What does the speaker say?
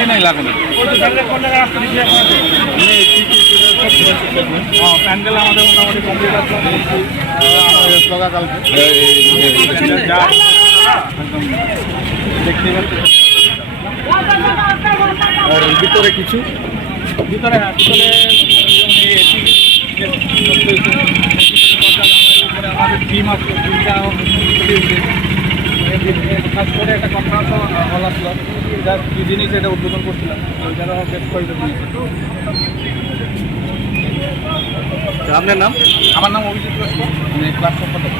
नहीं लागे প্যান্ডেল আমাদের মোটামুটি কমপ্লিট আছে দেখতে ভিতরে কিছু ভিতরে হ্যাঁ ভিতরে আমাদের টিম আছে টিমটা খাস করে একটা কনফারেন্স হল আসলো যার কি জিনিস এটা উদ্বোধন করছিলাম যারা বেশ করে আপনার নাম? আমার নাম অভিজিৎ আমি ক্লাস সম্পাদক।